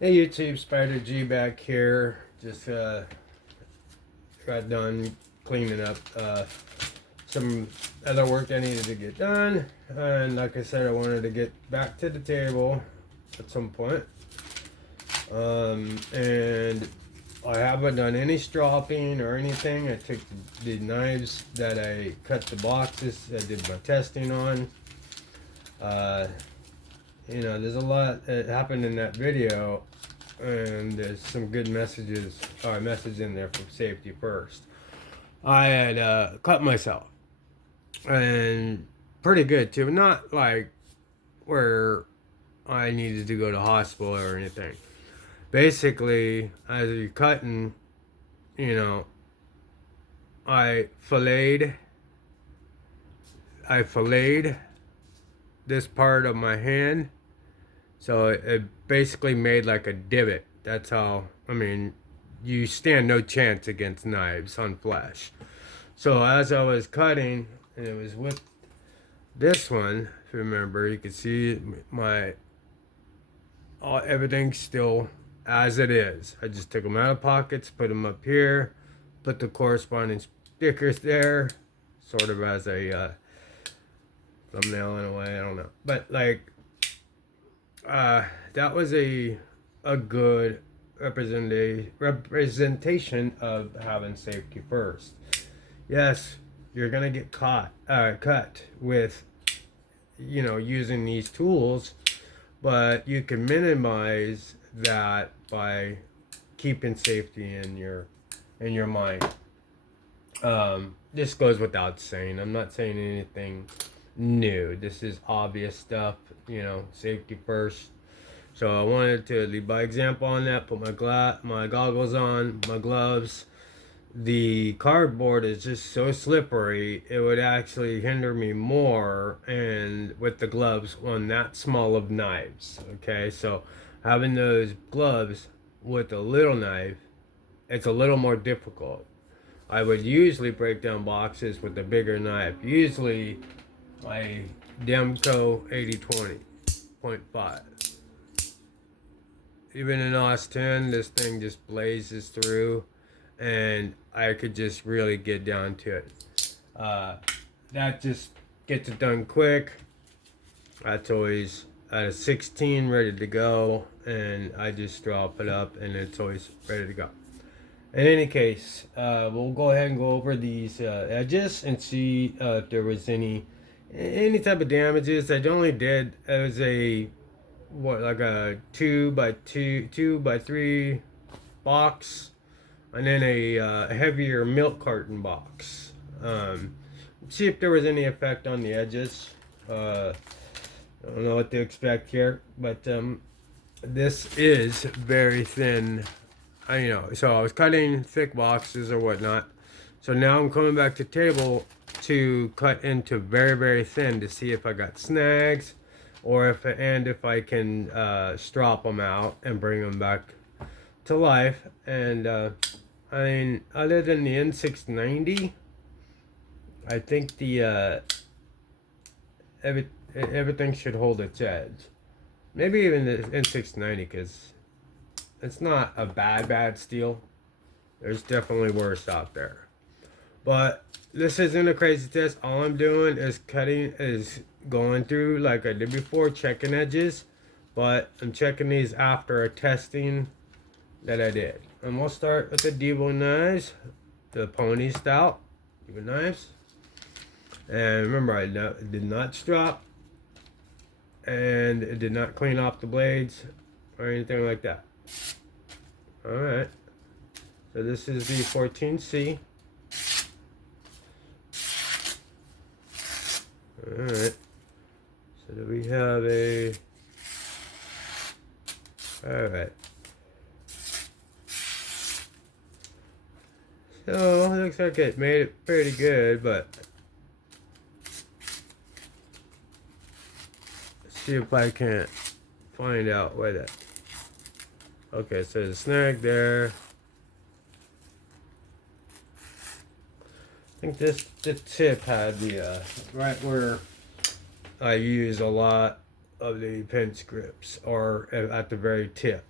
Hey YouTube, Spider G back here. Just got done cleaning up some other work I needed to get done, and like I said, I wanted to get back to the table at some point. And I haven't done any stropping or anything. I took the knives that I cut the boxes, I did my testing on. Uh, there's a lot that happened in that video, and there's some good messages or message in there from safety first. I had cut myself, and pretty good too. Not like where I needed to go to hospital or anything. Basically, as you're cutting, you know, I filleted, I filleted this part of my hand, so it basically made like a divot. That's how. I mean, you stand no chance against knives on flesh. So as I was cutting, and it was with this one, if you remember, you can see my everything's still as it is. I just took them out of pockets, put them up here, put the corresponding stickers there, sort of as a thumbnail in a way. I don't know, but like that was a good representation of having safety first. Yes, you're gonna get cut with, using these tools, but you can minimize that by keeping safety in your mind. This goes without saying. I'm not saying anything new. This is obvious stuff. Safety first. So I wanted to lead by example on that. Put my goggles on, my gloves. The cardboard is just so slippery, it would actually hinder me more, and with the gloves on that small of knives. Okay, so having those gloves with a little knife, it's a little more difficult. I would usually break down boxes with a bigger knife, usually my Demco 8020.5. Even in OS 10, this thing just blazes through, and I could just really get down to it. That just gets it done quick. That's always at a 16 ready to go, and I just drop it up and it's always ready to go. In any case, we'll go ahead and go over these edges and see if there was any type of damages. I only did, it was like a 2 by 3 box, and then a heavier milk carton box. See if there was any effect on the edges. I don't know what to expect here, but this is very thin. So I was cutting thick boxes or whatnot. So now I'm coming back to table to cut into very, very thin to see if I got snags, or if I can strop them out and bring them back to life. And other than the N690, I think the everything should hold its edge. Maybe even the N690, because it's not a bad steel. There's definitely worse out there. But this isn't a crazy test. All I'm doing is going through like I did before, checking edges. But I'm checking these after a testing that I did. And we'll start with the Devo knives, the Pony Stout Devo knives. And remember, I did not strop, and it did not clean off the blades or anything like that. Alright, so this is the 14C. Alright, so do we have a... Alright. So, it looks like it made it pretty good, but... Let's see if I can't find out where that... Okay, so there's a snag there. I think the tip had the right where I use a lot of the pinch grips, or at the very tip.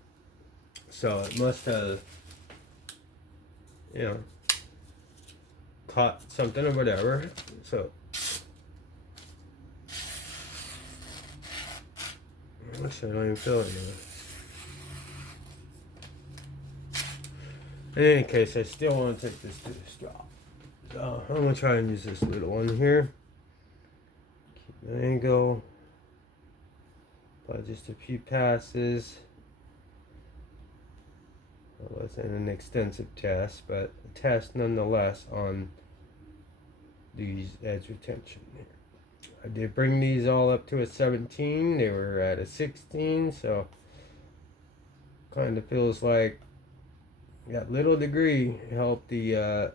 So it must have, you know, caught something or whatever. So actually I don't even feel it now. In any case, I still want to take this to the straw. So I'm gonna try and use this little one here. Keep the angle. But just a few passes. It wasn't an extensive test, but a test nonetheless on these edge retention here. I did bring these all up to a 17. They were at a 16, so kind of feels like that little degree helped the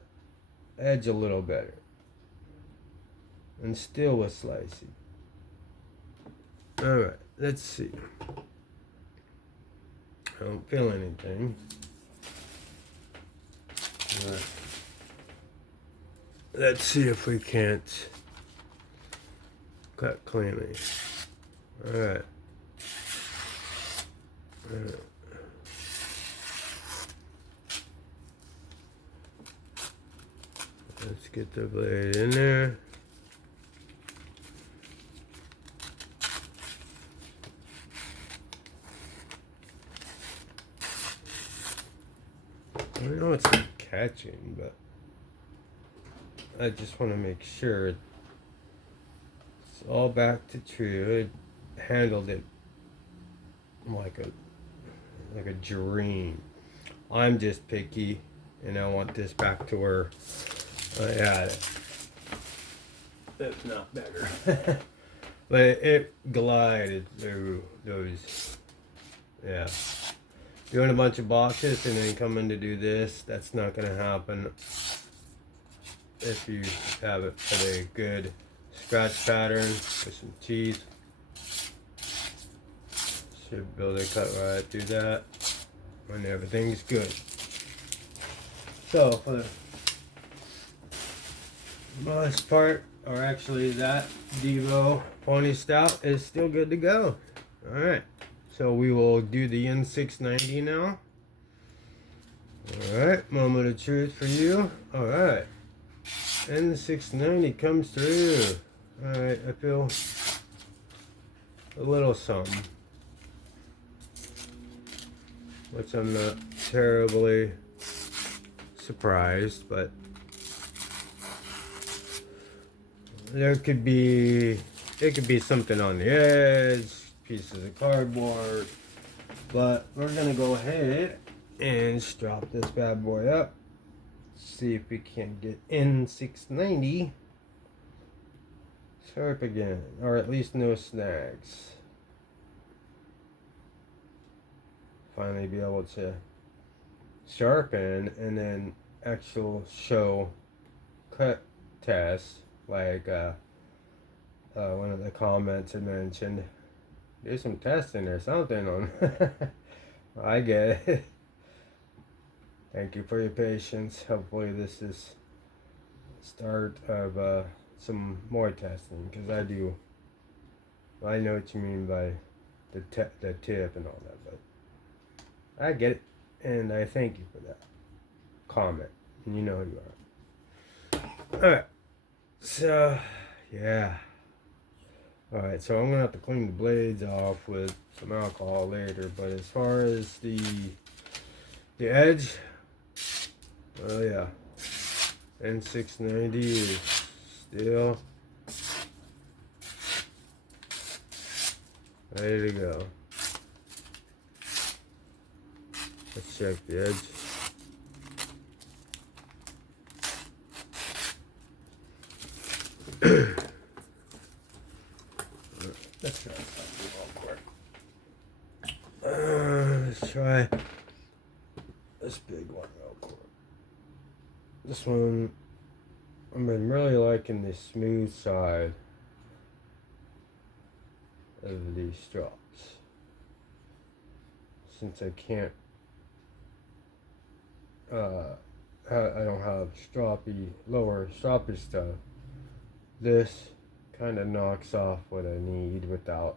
edge a little better. And still was slicey. Alright, let's see. I don't feel anything. Alright. Let's see if we can't cut cleanly. Alright. Let's get the blade in there. I know it's not catching, but I just want to make sure it's all back to true. It handled it like a dream. I'm just picky, and I want this back to where I had it, if not better. But it glided through those. Yeah. Doing a bunch of boxes and then coming to do this, that's not going to happen if you have it at a good scratch pattern with some teeth. Should be able to cut right through that when everything's good. So for the most part, or actually that Devo Pony Stout is still good to go. Alright. So we will do the N690 now. Alright, moment of truth for you. Alright. N690 comes through. Alright, I feel a little something. Which I'm not terribly surprised, but it could be something on the edge, pieces of cardboard, but we're gonna go ahead and strap this bad boy up, see if we can get N690 sharp again, or at least no snags. Finally be able to sharpen and then actual show cut tests like one of the comments had mentioned. Do some testing or something on. I get it. Thank you for your patience. Hopefully this is start of some more testing, because I know what you mean by the tip and all that, but I get it, and I thank you for that comment. And you know who you are. Alright, so yeah. Alright, so I'm going to have to clean the blades off with some alcohol later, but as far as the edge, oh yeah, N690 is still ready to go. Let's check the edge. Let's try something real quick. Let's try this big one real quick. This one, I've been really liking the smooth side of these straps. Since I can't, I don't have lower stroppy stuff, this kind of knocks off what I need without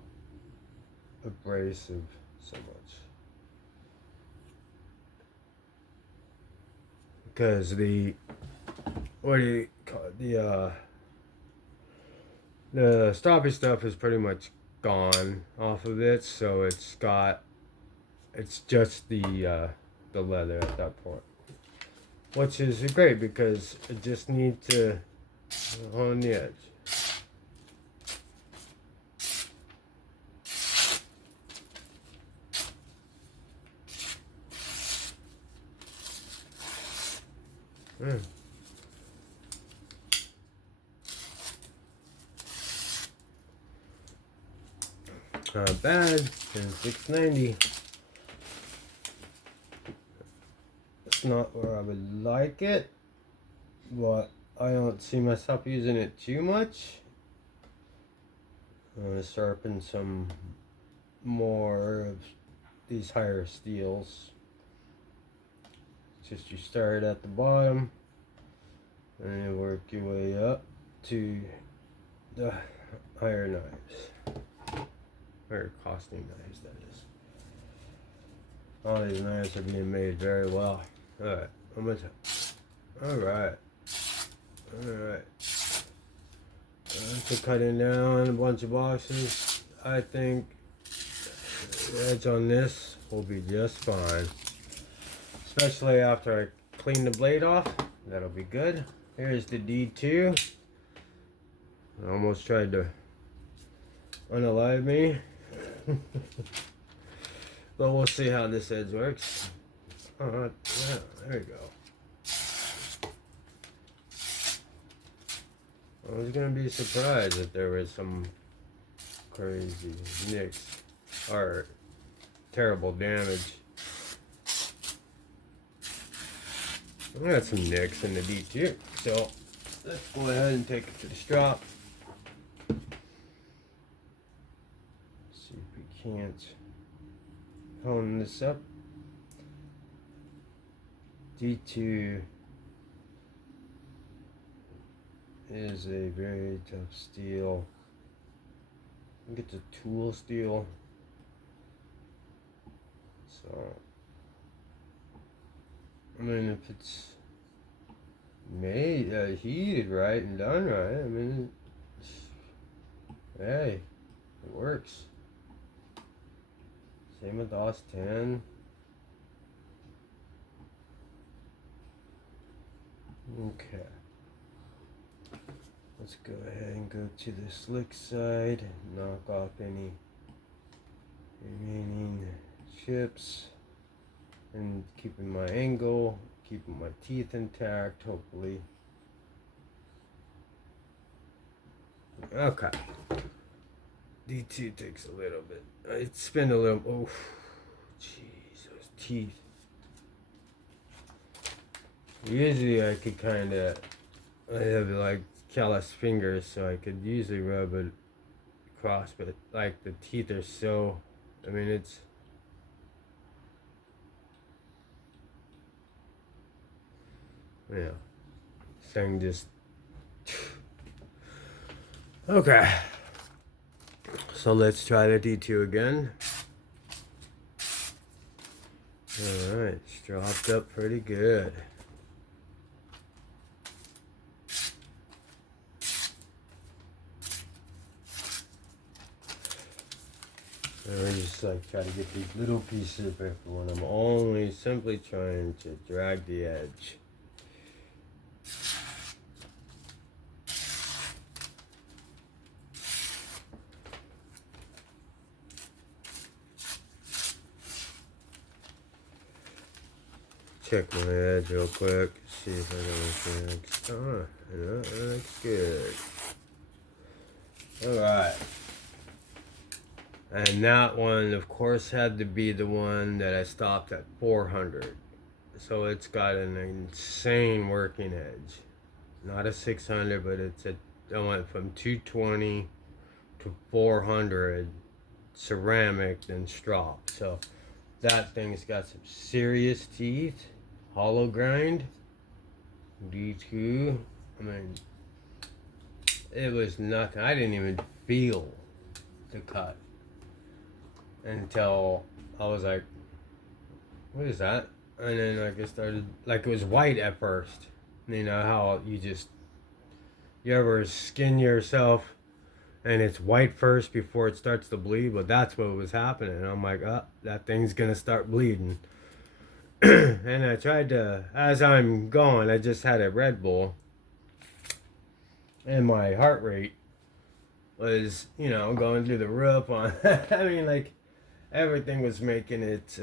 abrasive so much. because what do you call it? The stroppy stuff is pretty much gone off of it, so it's just the leather at that point, which is great because it just needs to on the edge. Not bad. And $6.90. It's not where I would like it, but I don't see myself using it too much. I'm going to sharpen some more of these higher steels. Just you start at the bottom and you work your way up to the higher knives. Higher costing knives, that is. All these knives are being made very well. Alright, Alright. After cutting down a bunch of boxes, I think the edge on this will be just fine. Especially after I clean the blade off, that'll be good. Here's the D2. I almost tried to unalive me. But we'll see how this edge works. Yeah, there we go. I was gonna be surprised if there was some crazy nicks or terrible damage. I got some nicks in the D2, so let's go ahead and take it to the strop. See if we can't hone this up. D2 is a very tough steel. I think it's a tool steel. So, I mean, if it's made, heated right and done right, I mean, hey, it works. Same with OS 10. Okay. Let's go ahead and go to the slick side, knock off any remaining chips, and keeping my angle, keeping my teeth intact, hopefully. Okay. D2 takes a little bit. I'd spend a little. Oh, jeez, those teeth. Usually I could kind of. I have like callous fingers, so I could usually rub it across, but like the teeth are so. I mean, it's. Yeah. Thing just. Okay. So let's try the D2 again. Alright, stropped up pretty good. I just like try to get these little pieces of paper when I'm only simply trying to drag the edge. Check my edge real quick, see if I got anything. Oh, yeah, that looks good. Alright. And that one, of course, had to be the one that I stopped at 400. So it's got an insane working edge. Not a 600, but I went from 220 to 400 ceramic and strop. So that thing's got some serious teeth. Hollow grind. D2. I mean, it was nothing. I didn't even feel the cut until I was like, what is that? And then like it started, like it was white at first. You know how you ever skin yourself and it's white first before it starts to bleed? But that's what was happening. And I'm like, oh, that thing's gonna start bleeding. And I tried to, as I'm going, I just had a Red Bull, and my heart rate was, going through the roof on. I mean, like everything was making it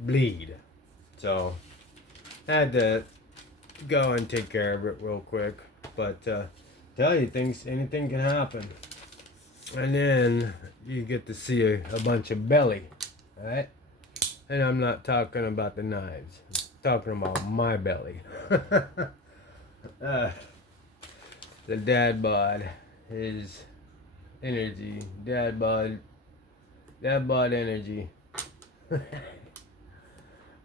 bleed. So I had to go and take care of it real quick. But tell you, anything can happen. And then you get to see a bunch of belly, right? And I'm not talking about the knives. I'm talking about my belly. uh, the dad bod, his energy, dad bod energy.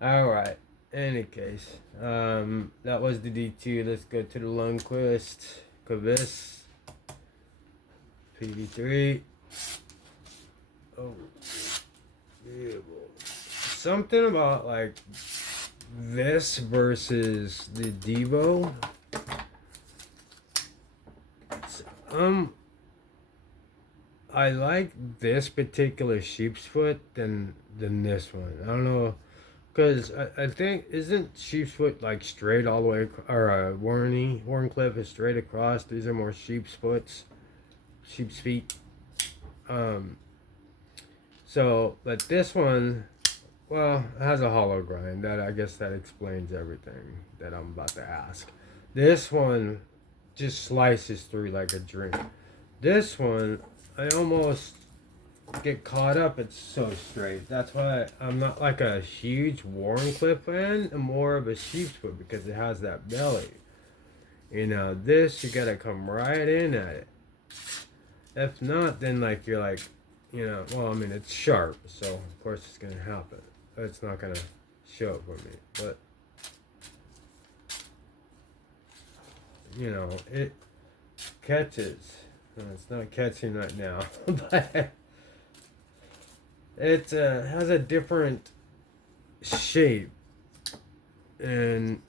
All right. Any case, that was the D2. Let's go to the Lundqvist, Kvass, PD3. Oh, beautiful. Something about like this versus the Devo. I like this particular sheep's foot than this one. I don't know. Because I think, isn't sheep's foot like straight all the way, or Wharncliffe is straight across. These are more sheep's feet. So, but this one, well, it has a hollow grind. I guess that explains everything that I'm about to ask. This one just slices through like a dream. This one, I almost get caught up. It's so straight. That's why I'm not like a huge Wharncliffe fan. I'm more of a sheep's foot because it has that belly. This you gotta come right in at it. If not, then like you're like, well, I mean it's sharp, so of course it's gonna happen. But it's not gonna show for me. But it catches. No, it's not catching right now, but it has a different shape, and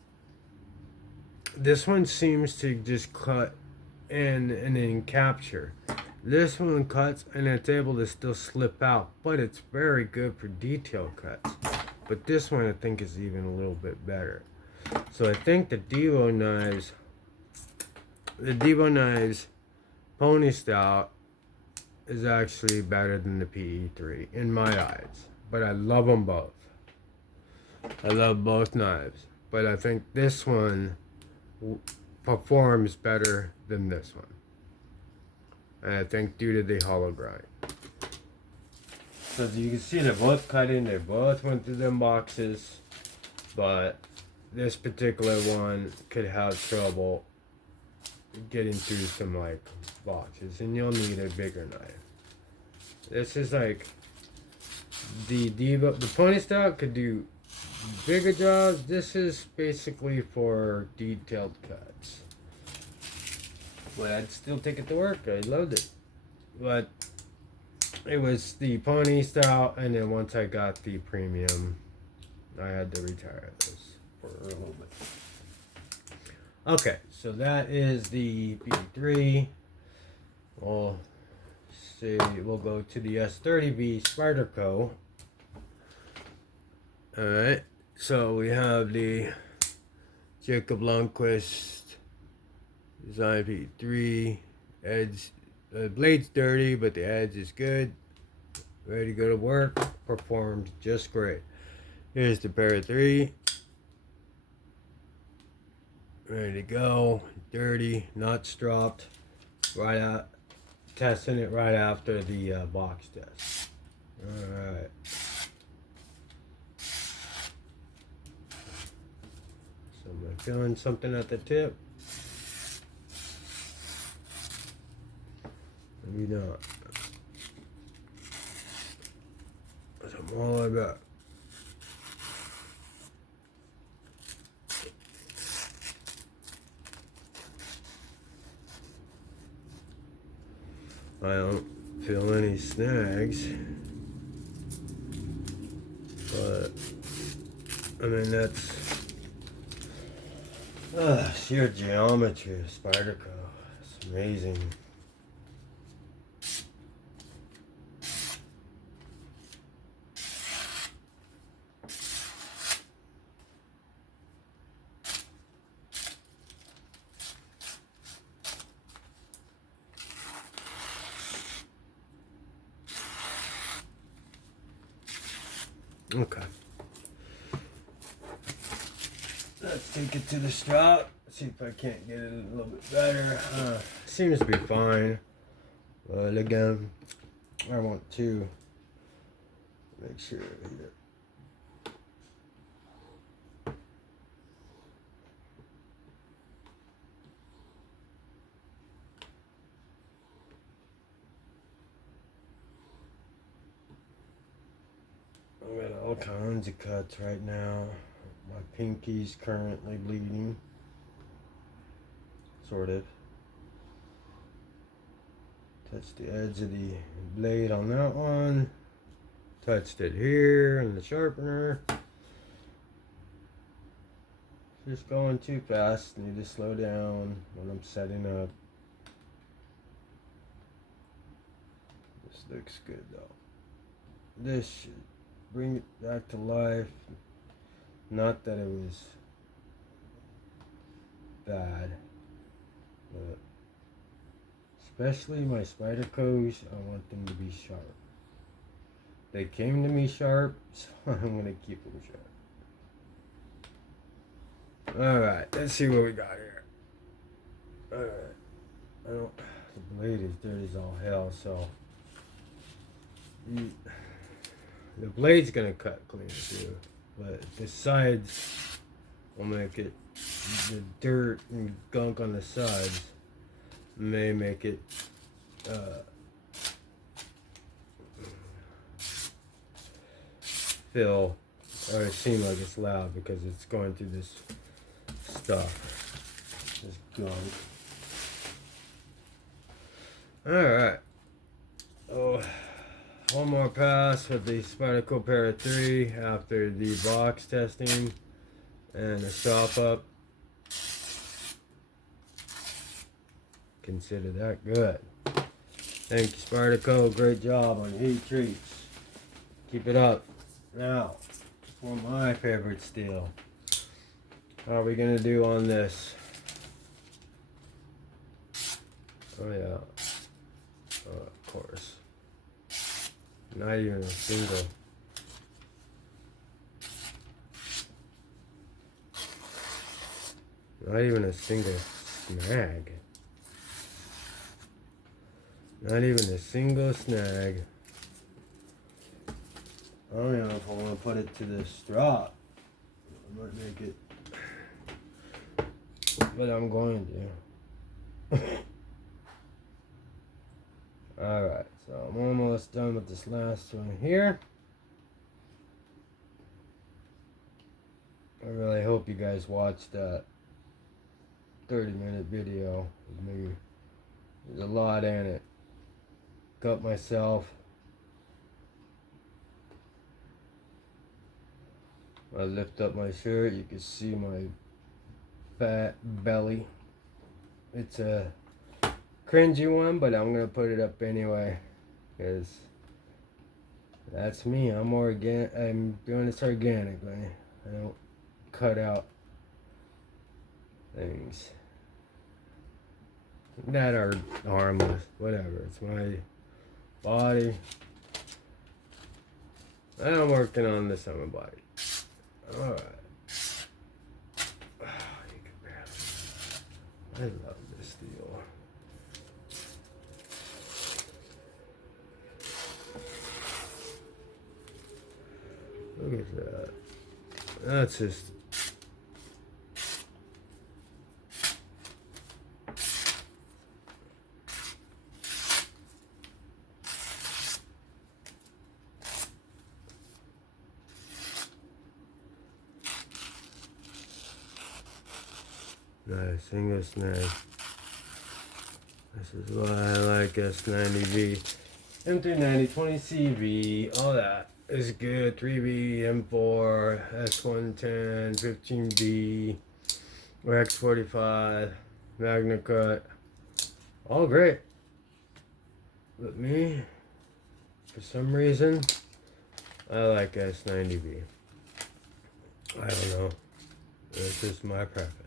this one seems to just cut and then capture. This one cuts and it's able to still slip out, but it's very good for detail cuts. But this one I think is even a little bit better. So I think the Devo knives pony style is actually better than the PE3 in my eyes. But I love them both. I love both knives. But I think this one performs better than this one. And I think due to the hollow grind. So as you can see, they're both cut in. They both went through them boxes. But this particular one could have trouble getting through some like boxes, and you'll need a bigger knife. This is like the pony style could do bigger jobs. This is basically for detailed cuts. But I'd still take it to work. I loved it. But it was the pony style, and then once I got the premium, I had to retire this for a little bit. Okay, so that is the B3. We'll see. We'll go to the S30V Spyderco. All right. So we have the Jacob Lundqvist Design V3 edge. The blade's dirty, but the edge is good. Ready to go to work. Performs just great. Here's the Para 3. Ready to go. Dirty, not stropped. Right out. Testing it right after the box test. Alright. So am I feeling something at the tip? Maybe not. So I'm all I got. I don't feel any snags. I mean, that's sheer geometry of Spyderco. It's amazing. Okay. Let's take it to the strap. See if I can't get it a little bit better. Seems to be fine. But again, I want to make sure here. I got all kinds of cuts right now. My pinky's currently bleeding. Sort of. Touched the edge of the blade on that one. Touched it here in the sharpener. Just going too fast. Need to slow down when I'm setting up. This looks good though. This should bring it back to life. Not that it was bad, but especially my Spydercos, I want them to be sharp. They came to me sharp, so I'm gonna keep them sharp. Alright, let's see what we got here. Alright. The blade is dirty as all hell, so the blade's gonna cut clean too. But the sides will make it, the dirt and gunk on the sides may make it feel or seem like it's loud because it's going through this stuff, this gunk. Alright. Oh, one more pass with the Spyderco Para 3 after the box testing and the stop up. Consider that good. Thank you, Spyderco. Great job on heat treats. Keep it up. Now, for my favorite steel. How are we going to do on this? Oh, yeah. Of course. Not even a single. Not even a single snag. Not even a single snag. I don't even know if I want to put it to the strap. I might make it. But I'm going to. Alright, so I'm almost done with this last one here. I really hope you guys watched that 30-minute video with me. There's a lot in it. Cut myself. I lift up my shirt, you can see my fat belly. It's a cringy one, but I'm gonna put it up anyway because that's me. I'm doing this organically. I don't cut out things that are harmless. Whatever. It's my body. And I'm working on this on my body. Alright. Oh, you can barely. I love this steel. Look at that. That's just. Not a single snag. This is why I like S90V, M390, 20CV, all that. is good. 3B, M4, S110, 15B, X45, Magna Cut. All great. But me, for some reason, I like S90B. I don't know. It's just my preference.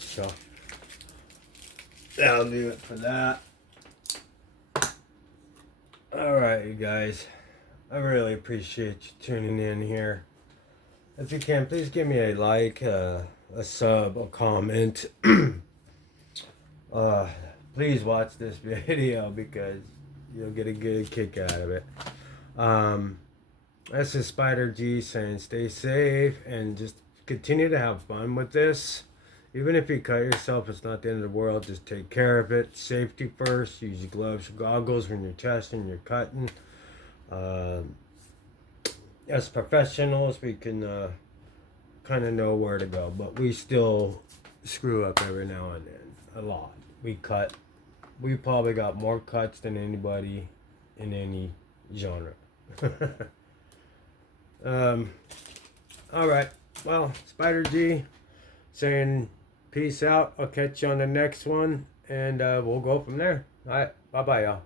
So, that'll do it for that. Alright, you guys. I really appreciate you tuning in here. If you can, please give me a like, a sub, a comment. Please watch this video because you'll get a good kick out of it. This is Spider G saying stay safe and just continue to have fun with this. Even if you cut yourself, it's not the end of the world. Just take care of it. Safety first. Use your gloves, goggles when you're testing, you're cutting. As professionals, we can kind of know where to go, but we still screw up every now and then. A lot. We cut. We probably got more cuts than anybody in any genre. Alright. Well, Spider G saying peace out. I'll catch you on the next one, and we'll go from there. Alright. Bye-bye, y'all.